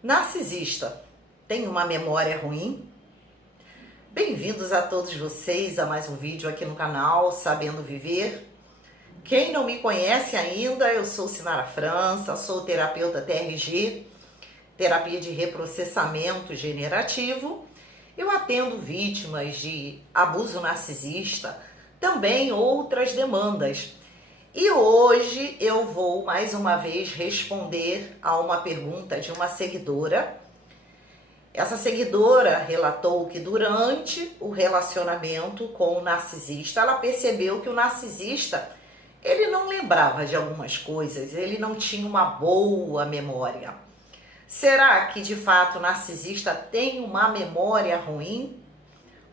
Narcisista tem uma memória ruim? Bem-vindos a todos vocês a mais um vídeo aqui no canal Sabendo Viver. Quem não me conhece ainda, eu sou Sinara França, sou terapeuta TRG, terapia de reprocessamento generativo. Eu atendo vítimas de abuso narcisista, também outras demandas. E hoje eu vou mais uma vez responder a uma pergunta de uma seguidora. Essa seguidora relatou que durante o relacionamento com o narcisista, ela percebeu que o narcisista, ele não lembrava de algumas coisas, ele não tinha uma boa memória. Será que de fato o narcisista tem uma memória ruim?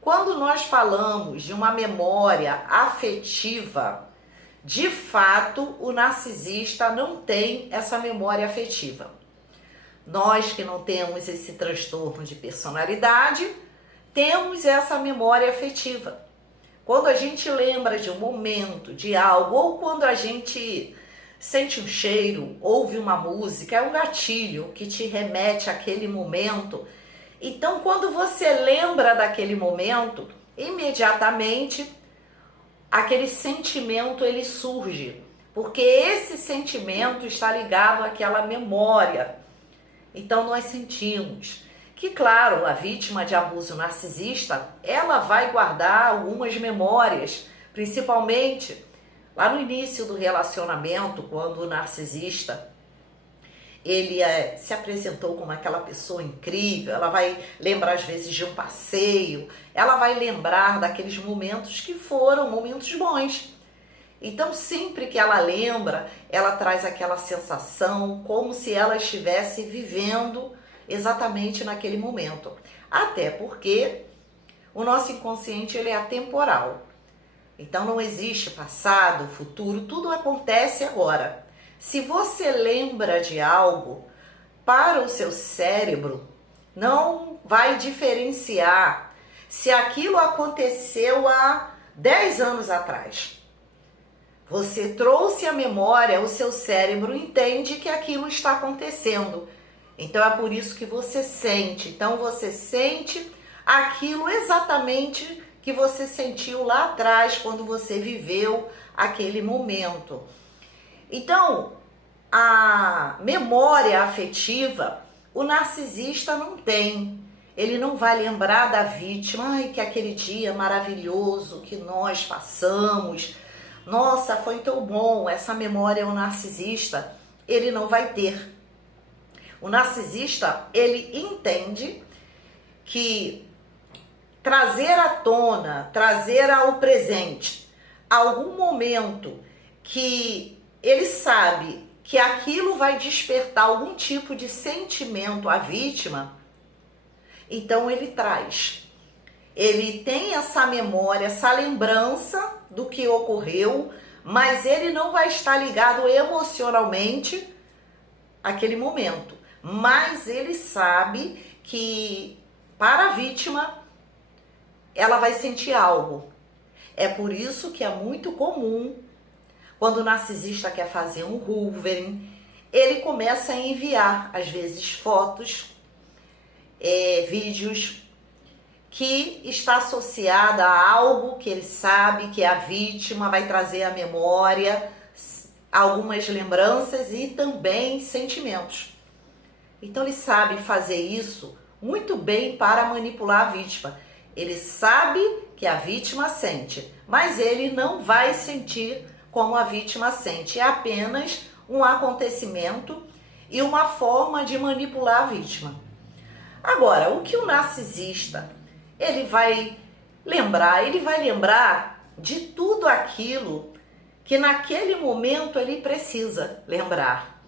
Quando nós falamos de uma memória afetiva, de fato, o narcisista não tem essa memória afetiva. Nós que não temos esse transtorno de personalidade, temos essa memória afetiva. Quando a gente lembra de um momento, de algo, ou quando a gente sente um cheiro, ouve uma música, é um gatilho que te remete àquele momento. Então, quando você lembra daquele momento, imediatamente aquele sentimento ele surge, porque esse sentimento está ligado àquela memória. Então nós sentimos que, claro, a vítima de abuso narcisista, ela vai guardar algumas memórias, principalmente lá no início do relacionamento, quando o narcisista ele se apresentou como aquela pessoa incrível, ela vai lembrar às vezes de um passeio, ela vai lembrar daqueles momentos que foram momentos bons. Então sempre que ela lembra, ela traz aquela sensação como se ela estivesse vivendo exatamente naquele momento. Até porque o nosso inconsciente ele é atemporal. Então não existe passado, futuro, tudo acontece agora. Se você lembra de algo, para o seu cérebro não vai diferenciar se aquilo aconteceu há 10 anos atrás. Você trouxe a memória, o seu cérebro entende que aquilo está acontecendo. Então é por isso que você sente. Então você sente aquilo exatamente que você sentiu lá atrás, quando você viveu aquele momento. Então, a memória afetiva, o narcisista não tem. Ele não vai lembrar da vítima, ai, que aquele dia maravilhoso que nós passamos, nossa, foi tão bom. Essa memória o narcisista, ele não vai ter. O narcisista, ele entende que trazer à tona, trazer ao presente algum momento que ele sabe que aquilo vai despertar algum tipo de sentimento à vítima, então ele traz. Ele tem essa memória, essa lembrança do que ocorreu, mas ele não vai estar ligado emocionalmente àquele momento. Mas ele sabe que para a vítima, ela vai sentir algo. É por isso que é muito comum, quando o narcisista quer fazer um hoovering, ele começa a enviar, às vezes, fotos, vídeos, que está associada a algo que ele sabe que a vítima vai trazer à memória, algumas lembranças e também sentimentos. Então ele sabe fazer isso muito bem para manipular a vítima. Ele sabe que a vítima sente, mas ele não vai sentir como a vítima sente. É apenas um acontecimento e uma forma de manipular a vítima. Agora, o que o narcisista ele vai lembrar de tudo aquilo que naquele momento ele precisa lembrar.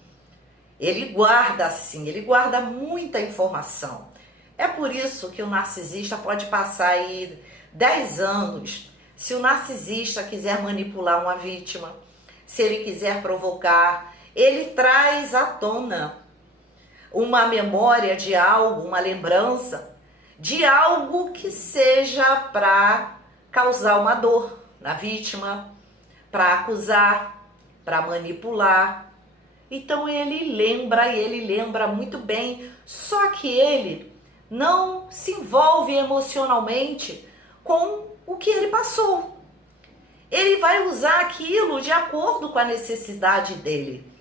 Ele guarda assim, ele guarda muita informação. É por isso que o narcisista pode passar aí 10 anos. Se o narcisista quiser manipular uma vítima, se ele quiser provocar, ele traz à tona uma memória de algo, uma lembrança de algo que seja para causar uma dor na vítima, para acusar, para manipular. Então ele lembra, e ele lembra muito bem, só que ele não se envolve emocionalmente com o que ele passou. Ele vai usar aquilo de acordo com a necessidade dele.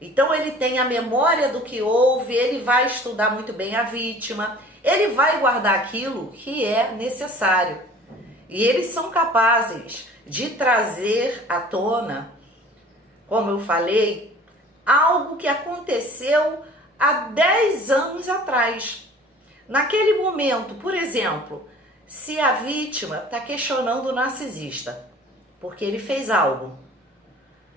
Então ele tem a memória do que houve, ele vai estudar muito bem a vítima, ele vai guardar aquilo que é necessário. E eles são capazes de trazer à tona, como eu falei, algo que aconteceu há 10 anos atrás. Naquele momento, por exemplo, se a vítima está questionando o narcisista, porque ele fez algo.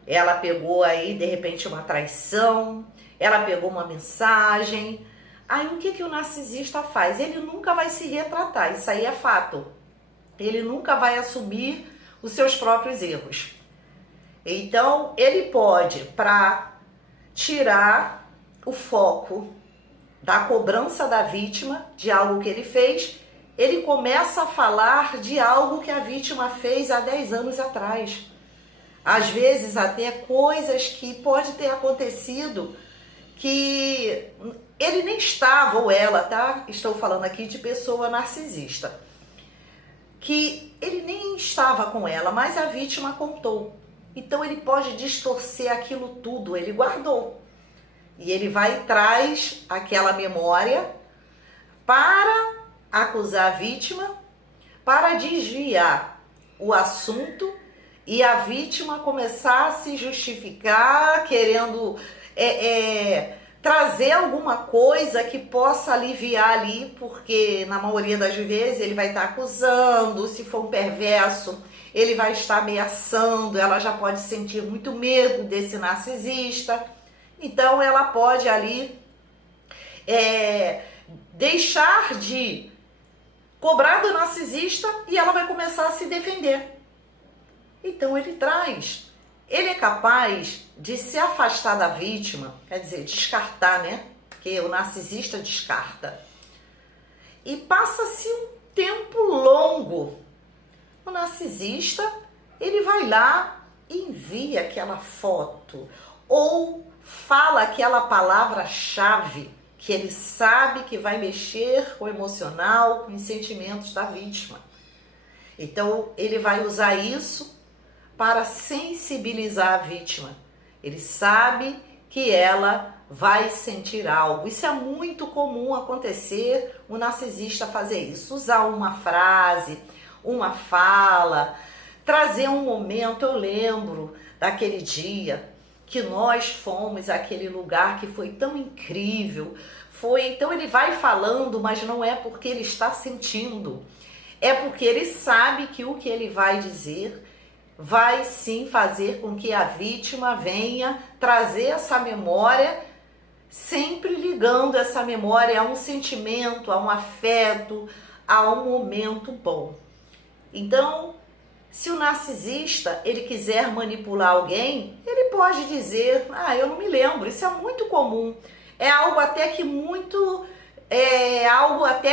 Ela pegou aí, de repente, uma traição, ela pegou uma mensagem. Aí o que o narcisista faz? Ele nunca vai se retratar, isso aí é fato. Ele nunca vai assumir os seus próprios erros. Então, ele pode, para tirar o foco da cobrança da vítima, de algo que ele fez, ele começa a falar de algo que a vítima fez há 10 anos atrás. Às vezes até coisas que pode ter acontecido que ele nem estava, ou ela, tá? Estou falando aqui de pessoa narcisista. Que ele nem estava com ela, mas a vítima contou. Então ele pode distorcer aquilo tudo, ele guardou. E ele vai e traz aquela memória para acusar a vítima, para desviar o assunto e a vítima começar a se justificar, querendo trazer alguma coisa que possa aliviar ali, porque na maioria das vezes ele vai estar acusando, se for um perverso, ele vai estar ameaçando, ela já pode sentir muito medo desse narcisista. Então ela pode ali deixar de cobrar do narcisista e ela vai começar a se defender. Então ele é capaz de se afastar da vítima, quer dizer, descartar, né? Porque o narcisista descarta. E passa-se um tempo longo. O narcisista, ele vai lá e envia aquela foto ou fala aquela palavra-chave que ele sabe que vai mexer com o emocional, com os sentimentos da vítima. Então, ele vai usar isso para sensibilizar a vítima. Ele sabe que ela vai sentir algo. Isso é muito comum acontecer, o narcisista fazer isso. Usar uma frase, uma fala, trazer um momento. Eu lembro daquele dia que nós fomos àquele lugar que foi tão incrível. Então ele vai falando, mas não é porque ele está sentindo. É porque ele sabe que o que ele vai dizer vai sim fazer com que a vítima venha trazer essa memória, sempre ligando essa memória a um sentimento, a um afeto, a um momento bom. Então, se o narcisista ele quiser manipular alguém, ele pode dizer, eu não me lembro. Isso é muito comum. É algo até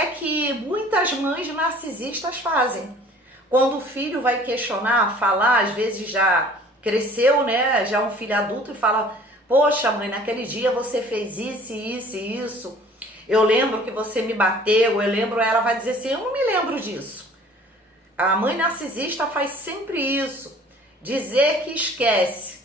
que muitas mães narcisistas fazem. Quando o filho vai questionar, falar, às vezes já cresceu, né? Já é um filho adulto e fala, poxa mãe, naquele dia você fez isso, isso e isso. Eu lembro que você me bateu, ela vai dizer assim, eu não me lembro disso. A mãe narcisista faz sempre isso, dizer que esquece.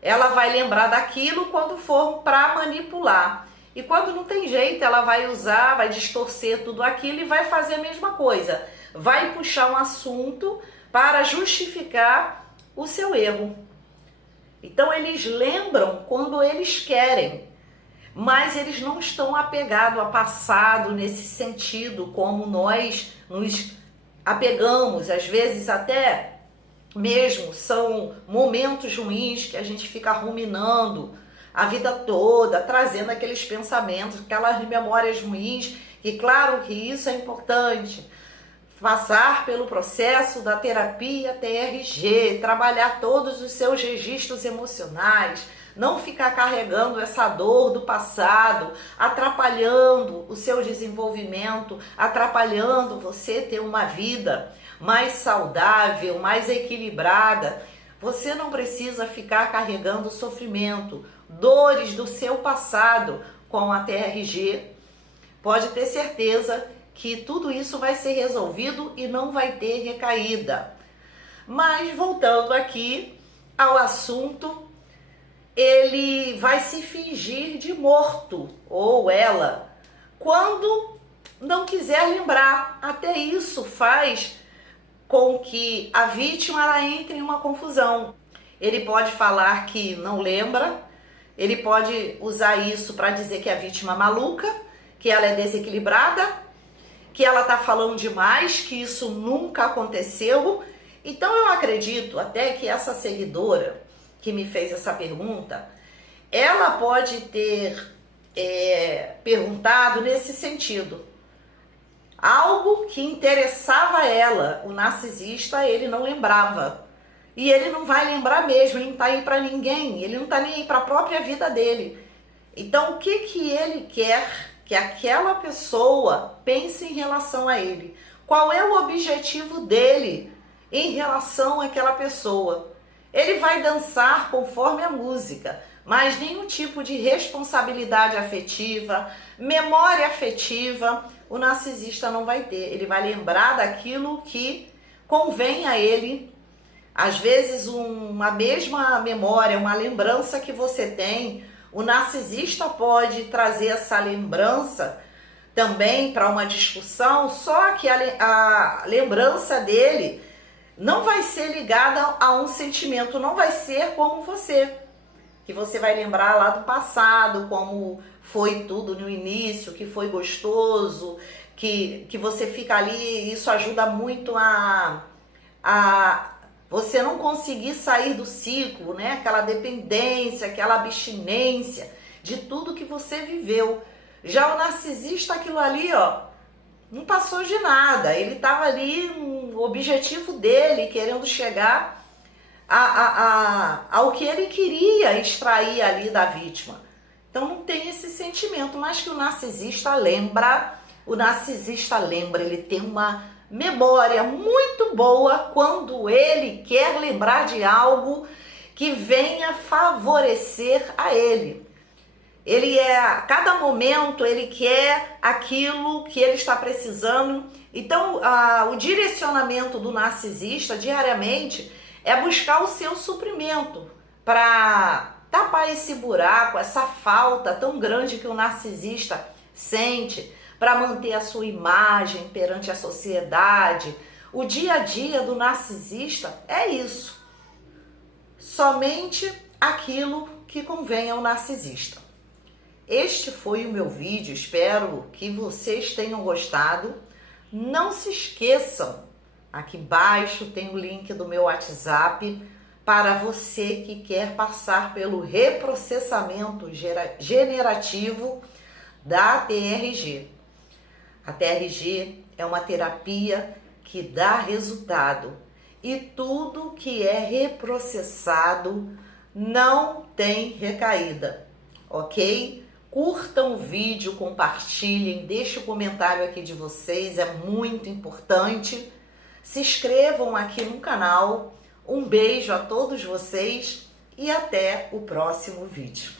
Ela vai lembrar daquilo quando for para manipular. E quando não tem jeito, ela vai usar, vai distorcer tudo aquilo e vai fazer a mesma coisa. Vai puxar um assunto para justificar o seu erro. Então eles lembram quando eles querem, mas eles não estão apegados ao passado nesse sentido, como nós nos apegamos, às vezes até mesmo são momentos ruins que a gente fica ruminando a vida toda, trazendo aqueles pensamentos, aquelas memórias ruins, e claro que isso é importante, passar pelo processo da terapia TRG, trabalhar todos os seus registros emocionais, não ficar carregando essa dor do passado, atrapalhando o seu desenvolvimento, atrapalhando você ter uma vida mais saudável, mais equilibrada. Você não precisa ficar carregando sofrimento, dores do seu passado com a TRG, pode ter certeza que tudo isso vai ser resolvido e não vai ter recaída. Mas voltando aqui ao assunto, ele vai se fingir de morto, ou ela, quando não quiser lembrar. Até isso faz com que a vítima ela entre em uma confusão. Ele pode falar que não lembra, ele pode usar isso para dizer que a vítima é maluca, que ela é desequilibrada, que ela está falando demais, que isso nunca aconteceu. Então eu acredito até que essa seguidora que me fez essa pergunta, ela pode ter perguntado nesse sentido. Algo que interessava ela, o narcisista, ele não lembrava. E ele não vai lembrar mesmo, ele não tá aí para ninguém, ele não tá nem aí para a própria vida dele. Então o que que ele quer que aquela pessoa pense em relação a ele? Qual é o objetivo dele em relação àquela pessoa? Ele vai dançar conforme a música, mas nenhum tipo de responsabilidade afetiva, memória afetiva, o narcisista não vai ter. Ele vai lembrar daquilo que convém a ele. Às vezes uma mesma memória, uma lembrança que você tem, o narcisista pode trazer essa lembrança também para uma discussão, só que a lembrança dele não vai ser ligada a um sentimento, não vai ser como você, que você vai lembrar lá do passado, como foi tudo no início, que foi gostoso, que você fica ali, isso ajuda muito a você não conseguir sair do ciclo, né? Aquela dependência, aquela abstinência de tudo que você viveu. Já o narcisista, aquilo ali, ó, não passou de nada. Ele estava ali no objetivo dele, querendo chegar ao que ele queria extrair ali da vítima. Então não tem esse sentimento, mas que o narcisista lembra, ele tem uma memória muito boa quando ele quer lembrar de algo que venha favorecer a ele. Ele a cada momento ele quer aquilo que ele está precisando. Então o direcionamento do narcisista diariamente é buscar o seu suprimento para tapar esse buraco, essa falta tão grande que o narcisista sente, para manter a sua imagem perante a sociedade. O dia a dia do narcisista é isso. Somente aquilo que convém ao narcisista. Este foi o meu vídeo, espero que vocês tenham gostado. Não se esqueçam, aqui embaixo tem o link do meu WhatsApp para você que quer passar pelo reprocessamento generativo da TRG. A TRG é uma terapia que dá resultado e tudo que é reprocessado não tem recaída, ok? Curtam o vídeo, compartilhem, deixem o comentário aqui de vocês, é muito importante. Se inscrevam aqui no canal. Um beijo a todos vocês e até o próximo vídeo.